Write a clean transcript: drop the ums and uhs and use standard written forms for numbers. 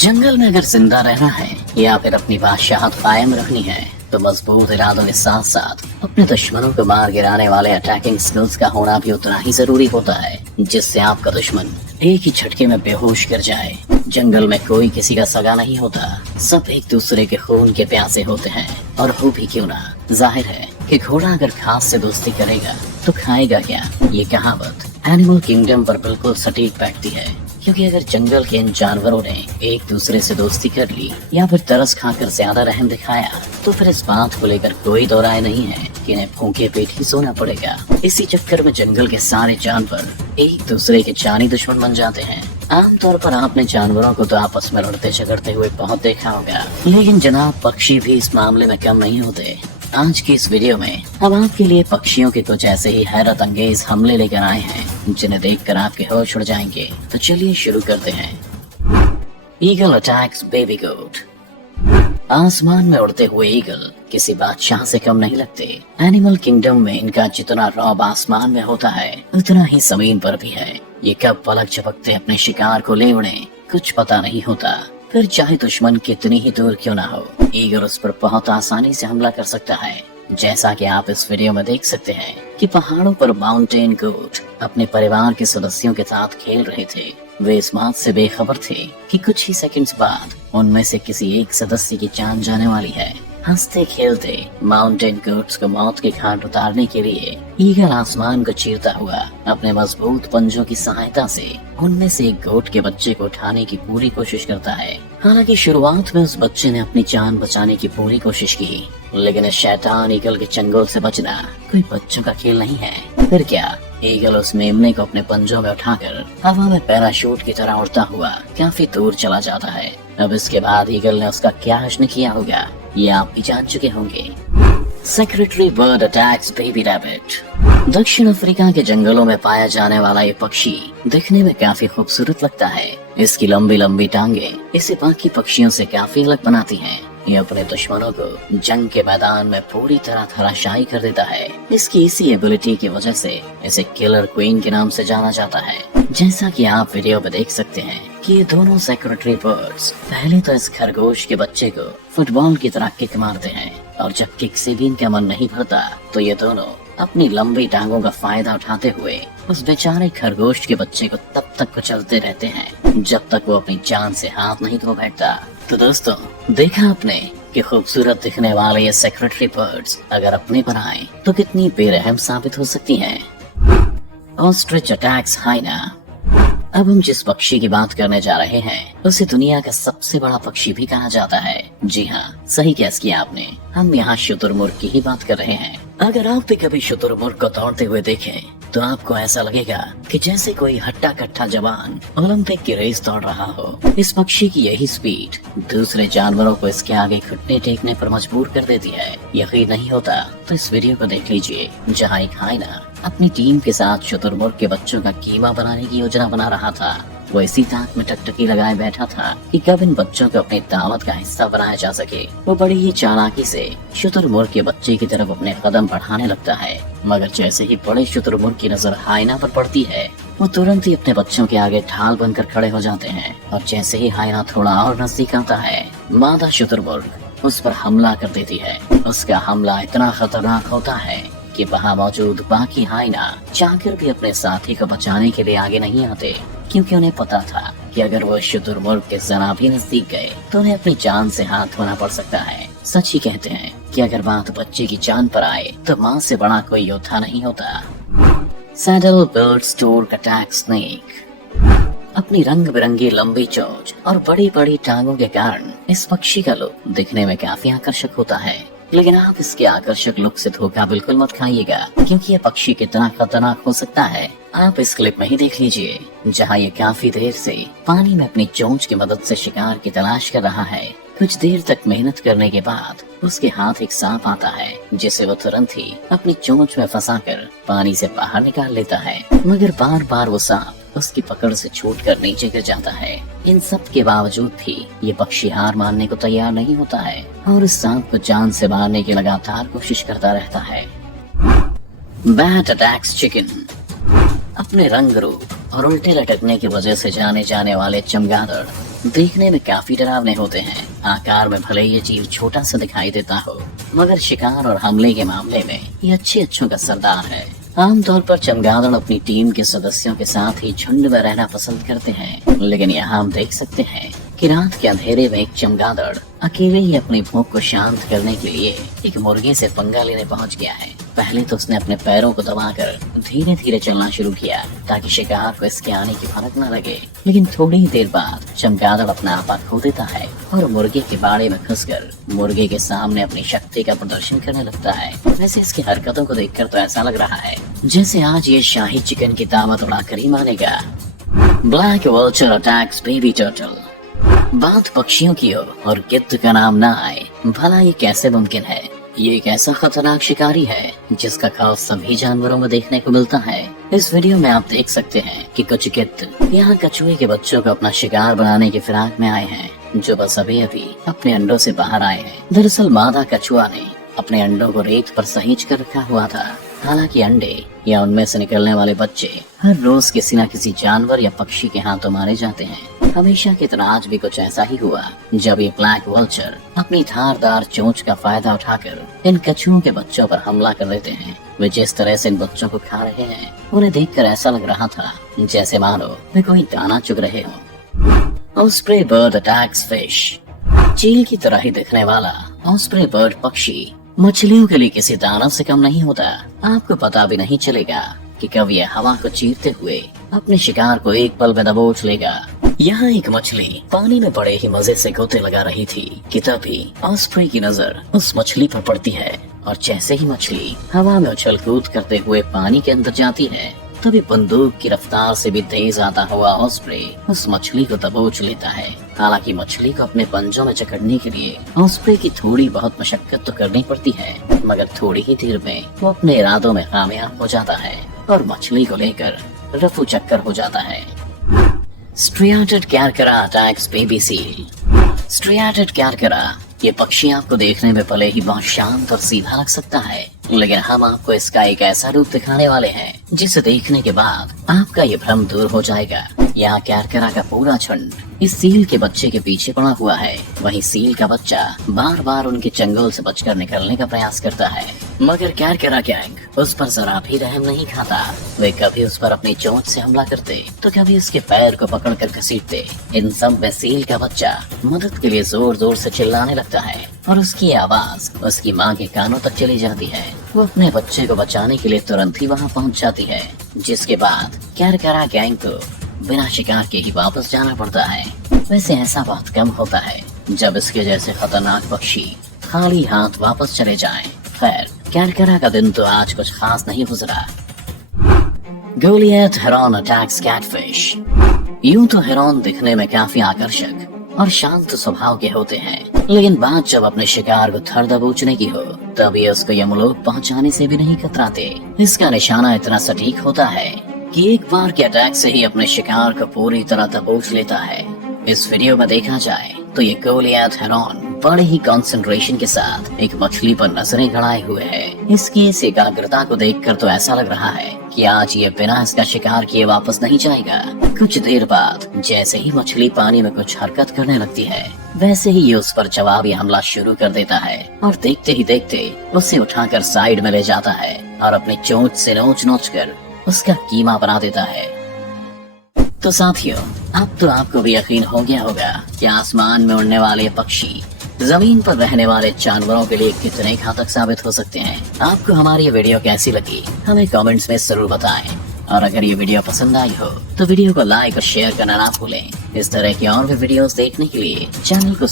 जंगल में अगर जिंदा रहना है या फिर अपनी बादशाहत कायम रखनी है तो मजबूत इरादों के साथ साथ अपने दुश्मनों को मार गिराने वाले अटैकिंग स्किल्स का होना भी उतना ही जरूरी होता है, जिससे आपका दुश्मन एक ही झटके में बेहोश कर जाए। जंगल में कोई किसी का सगा नहीं होता, सब एक दूसरे के खून के प्यासे होते हैं, और हो भी क्यों ना। जाहिर है कि घोड़ा अगर घास से दोस्ती करेगा तो खाएगा क्या। ये कहावत एनिमल किंगडम पर बिल्कुल सटीक बैठती है, क्योंकि अगर जंगल के इन जानवरों ने एक दूसरे से दोस्ती कर ली या फिर तरस खाकर ज्यादा रहम दिखाया तो फिर इस बात को लेकर कोई दो राय नहीं है कि इन्हें भूखे पेट ही सोना पड़ेगा। इसी चक्कर में जंगल के सारे जानवर एक दूसरे के जानी दुश्मन बन जाते हैं। आमतौर पर आपने जानवरों को तो आपस में लड़ते झगड़ते हुए बहुत देखा होगा, लेकिन जनाब पक्षी भी इस मामले में कम नहीं होते। आज की इस वीडियो में हम आपके लिए पक्षियों के कुछ ऐसे ही हैरत अंगेज हमले लेकर आए हैं जिन्हें देखकर आपके होश उड़ जाएंगे। तो चलिए शुरू करते हैं। ईगल अटैक्स बेबी गोट। आसमान में उड़ते हुए ईगल किसी बादशाह से कम नहीं लगते। एनिमल किंगडम में इनका जितना रौब आसमान में होता है उतना ही जमीन पर भी है। ये कब पलक झपकते अपने शिकार को ले उड़े कुछ पता नहीं होता। फिर चाहे दुश्मन कितनी ही दूर क्यों ना हो, ईगल उस पर बहुत आसानी से हमला कर सकता है। जैसा कि आप इस वीडियो में देख सकते हैं कि पहाड़ों पर माउंटेन गोट अपने परिवार के सदस्यों के साथ खेल रहे थे। वे इस बात से बेखबर थे कि कुछ ही सेकंड्स बाद उनमें से किसी एक सदस्य की जान जाने वाली है। हंसते खेलते माउंटेन गोट्स को मौत के घाट उतारने के लिए ईगल आसमान को चीरता हुआ अपने मजबूत पंजों की सहायता से उनमें से एक गोट के बच्चे को उठाने की पूरी कोशिश करता है। हालांकि शुरुआत में उस बच्चे ने अपनी जान बचाने की पूरी कोशिश की, लेकिन इस शैतान ईगल के चंगुल से बचना कोई बच्चों का खेल नहीं है। फिर क्या, ईगल उस मेमने को अपने पंजों में उठाकर हवा में पैराशूट की तरह उड़ता हुआ काफी दूर चला जाता है। अब इसके बाद ईगल ने उसका क्या हश्र किया होगा ये आप भी जान चुके होंगे। Secretary bird attacks baby rabbit. दक्षिण अफ्रीका के जंगलों में पाया जाने वाला ये पक्षी दिखने में काफी खूबसूरत लगता है। इसकी लंबी लंबी टांगे इसे बाकी पक्षियों से काफी अलग बनाती हैं। ये अपने दुश्मनों को जंग के मैदान में पूरी तरह धराशायी कर देता है। इसकी इसी एबिलिटी की वजह से इसे किलर क्वीन के नाम से जाना जाता है। जैसा कि आप वीडियो में देख सकते हैं कि ये दोनों सेक्रेटरी बर्ड्स पहले तो इस खरगोश के बच्चे को फुटबॉल की तरह किक मारते हैं, और जब किक से भी इनका मन नहीं भरता तो ये दोनों अपनी लंबी टांगों का फायदा उठाते हुए उस बेचारे खरगोश के बच्चे को तब तक कुचलते रहते हैं जब तक वो अपनी जान से हाथ नहीं धो बैठता। तो दोस्तों, देखा आपने कि खूबसूरत दिखने वाले ये सेक्रेटरी बर्ड्स अगर अपने पर आए तो कितनी बेरहम साबित हो सकती हैं। Ostrich attacks hyena. अब हम जिस पक्षी की बात करने जा रहे हैं उसे दुनिया का सबसे बड़ा पक्षी भी कहा जाता है। जी हाँ, सही गैस किया आपने, हम यहाँ शुतुरमुर्ग की ही बात कर रहे हैं। अगर आप भी कभी शुतुरमुर्ग को दौड़ते हुए देखें तो आपको ऐसा लगेगा कि जैसे कोई हट्टा कट्टा जवान ओलंपिक की रेस दौड़ रहा हो। इस पक्षी की यही स्पीड दूसरे जानवरों को इसके आगे घुटने टेकने पर मजबूर कर देती है। यकीन नहीं होता तो इस वीडियो को देख लीजिए, जहाँ एक हाइना अपनी टीम के साथ शुतुरमुर्ग के बच्चों का कीमा बनाने की योजना बना रहा था। वो इसी ताक में टकटकी लगाए बैठा था कि कब इन बच्चों को अपनी दावत का हिस्सा बनाया जा सके। वो बड़ी ही चालाकी से शुतुरमुर्ग के बच्चे की तरफ अपने कदम बढ़ाने लगता है, मगर जैसे ही बड़े शुतुरमुर्ग की नजर हाइना पर पड़ती है वो तुरंत ही अपने बच्चों के आगे ढाल बनकर खड़े हो जाते हैं। और जैसे ही हाइना थोड़ा और नजदीक आता है, मादा शुतुरमुर्ग उस पर हमला कर देती है। उसका हमला इतना खतरनाक होता है कि वहाँ मौजूद बाकी हाइना चाहकर भी अपने साथी को बचाने के लिए आगे नहीं आते, क्योंकि उन्हें पता था कि अगर वो शुतुरमुर्ग के जरा भी नजदीक गए तो उन्हें अपनी जान से हाथ धोना पड़ सकता है। सच ही कहते हैं कि अगर बात बच्चे की जान पर आए तो माँ से बड़ा कोई योद्धा नहीं होता। Saddle build Stork attack snake. अपनी रंग बिरंगी लंबी चोंच और बड़ी बड़ी टांगों के कारण इस पक्षी का लुक दिखने में काफी आकर्षक होता है, लेकिन आप इसके आकर्षक लुक से धोखा बिल्कुल मत खाइएगा, क्योंकि ये पक्षी कितना खतरनाक हो सकता है आप इस क्लिप में ही देख लीजिए, जहाँ ये काफी देर से पानी में अपनी चोंच की मदद से शिकार की तलाश कर रहा है। कुछ देर तक मेहनत करने के बाद उसके हाथ एक सांप आता है, जिसे वो तुरंत ही अपनी चोंच में फंसाकर पानी से बाहर निकाल लेता है, मगर बार बार वो सांप उसकी पकड़ से छूटकर नीचे गिर जाता है। इन सब के बावजूद भी ये पक्षी हार मानने को तैयार नहीं होता है और इस सांप को जान से मारने की लगातार कोशिश करता रहता है। Bat attacks chicken. अपने रंग रूप और उल्टे लटकने की वजह से जाने जाने वाले चमगादड़ देखने में काफी डरावने होते हैं। आकार में भले ये जीव छोटा सा दिखाई देता हो, मगर शिकार और हमले के मामले में ये अच्छों का सरदार है। आमतौर पर चमगादड़ अपनी टीम के सदस्यों के साथ ही झुंड में रहना पसंद करते हैं, लेकिन यहाँ हम देख सकते हैं कि रात के अंधेरे में एक चमगादड़ अकेले ही अपनी भूख को शांत करने के लिए एक मुर्गे से पंगा लेने पहुंच गया है। पहले तो उसने अपने पैरों को दबाकर धीरे धीरे चलना शुरू किया ताकि शिकार को इसके आने की भनक न लगे, लेकिन थोड़ी ही देर बाद चमगादड़ अपना आपा खो देता है और मुर्गे के बाड़े में घुसकर मुर्गे के सामने अपनी शक्ति का प्रदर्शन करने लगता है। वैसे इसकी हरकतों को देखकर तो ऐसा लग रहा है जैसे आज ये शाही चिकन की दावत उड़ाकर ही मानेगा। Black vulture attacks baby turtle. बात पक्षियों की हो और गिद्ध का नाम ना आए, भला ये कैसे मुमकिन है? ये एक ऐसा खतरनाक शिकारी है जिसका खौफ सभी जानवरों में देखने को मिलता है। इस वीडियो में आप देख सकते हैं कि कुछ गिद्ध यहाँ कछुए के बच्चों को अपना शिकार बनाने की फिराक में आए हैं, जो बस अभी अभी अपने अंडों से बाहर आए हैं। दरअसल मादा कछुआ ने अपने अंडों को रेत पर सहेज कर रखा हुआ था। हालांकि अंडे या उनमें से निकलने वाले बच्चे हर रोज किसी न किसी जानवर या पक्षी के हाथों मारे जाते हैं। हमेशा की तरह आज भी कुछ ऐसा ही हुआ जब ये ब्लैक वल्चर अपनी धारदार चोंच का फायदा उठाकर इन कछुओं के बच्चों पर हमला कर देते हैं। वे जिस तरह से इन बच्चों को खा रहे हैं, उन्हें देखकर ऐसा लग रहा था जैसे मानो वे कोई दाना चुग रहे हों। Osprey bird attacks fish. चील की तरह ही दिखने वाला ऑस्प्रे बर्ड पक्षी मछलियों के लिए किसी दानव से कम नहीं होता। आपको पता भी नहीं चलेगा कि कब यह हवा को चीरते हुए अपने शिकार को एक पल में दबोच लेगा। यहाँ एक मछली पानी में बड़े ही मजे से गोते लगा रही थी कि तभी ऑस्प्रे की नजर उस मछली पर पड़ती है और जैसे ही मछली हवा में उछल कूद करते हुए पानी के अंदर जाती है, तभी बंदूक की रफ्तार से भी तेज आता हुआ ऑस्प्रे उस मछली को दबोच लेता है। हालांकि मछली को अपने पंजों में जकड़ने के लिए ऑस्प्रे की थोड़ी बहुत मशक्कत तो करनी पड़ती है, मगर थोड़ी ही देर में वो अपने इरादों में कामयाब हो जाता है और मछली को लेकर रफू चक्कर हो जाता है। स्ट्रियाटेड कैरकरा अटैक्स बेबी सील। स्ट्रियाटेड कैरकरा ये पक्षी आपको देखने में भले ही बहुत शांत और सीधा लग सकता है, लेकिन हम आपको इसका एक ऐसा रूप दिखाने वाले हैं जिसे देखने के बाद आपका ये भ्रम दूर हो जाएगा। यहाँ कैरकरा का पूरा झुंड इस सील के बच्चे के पीछे पड़ा हुआ है। वहीं सील का बच्चा बार बार उनके चंगुल से बचकर निकलने का प्रयास करता है, मगर कैरकरा गैंग उस पर जरा भी रहम नहीं खाता। वे कभी उस पर अपनी चोंच से हमला करते तो कभी उसके पैर को पकड़कर घसीटते। इन सब में सील का बच्चा मदद के लिए जोर जोर से चिल्लाने लगता है और उसकी आवाज उसकी माँ के कानों तक चली जाती है। वो अपने बच्चे को बचाने के लिए तुरंत ही वहाँ पहुँच जाती है, जिसके बाद कैरकरा गैंग को बिना शिकार के ही वापस जाना पड़ता है। वैसे ऐसा बहुत कम होता है जब इसके जैसे खतरनाक पक्षी खाली हाथ वापस चले जाएं। खैर, कैरकरा का दिन तो आज कुछ खास नहीं गुजरा। Goliath heron attacks catfish. यूं तो हेरॉन दिखने में काफी आकर्षक और शांत स्वभाव के होते हैं, लेकिन बात जब अपने शिकार को धर दबोचने की हो तब ये उसको यमलोक पहुंचाने से भी नहीं कतराते। इसका निशाना इतना सटीक होता है कि एक बार के अटैक से ही अपने शिकार को पूरी तरह दबोच लेता है। इस वीडियो में देखा जाए तो ये गोलियत हेरॉन बड़े ही कंसंट्रेशन के साथ एक मछली पर नजरें गड़ाए हुए है। इसकी इस एकाग्रता को देखकर तो ऐसा लग रहा है कि आज ये बिना इसका शिकार किए वापस नहीं जाएगा। कुछ देर बाद जैसे ही मछली पानी में कुछ हरकत करने लगती है, वैसे ही ये उस पर जवाबी हमला शुरू कर देता है और देखते ही देखते उसे उठाकर साइड में ले जाता है और अपनी चोंच से नोच नोच कर उसका कीमा बना देता है। तो साथियों, अब तो आपको भी यकीन हो गया होगा कि आसमान में उड़ने वाले पक्षी जमीन पर रहने वाले जानवरों के लिए कितने घातक साबित हो सकते हैं। आपको हमारी ये वीडियो कैसी लगी हमें कमेंट्स में जरूर बताएं, और अगर ये वीडियो पसंद आई हो तो वीडियो को लाइक और शेयर करना ना भूलें। इस तरह की और भी वीडियोस देखने के लिए चैनल को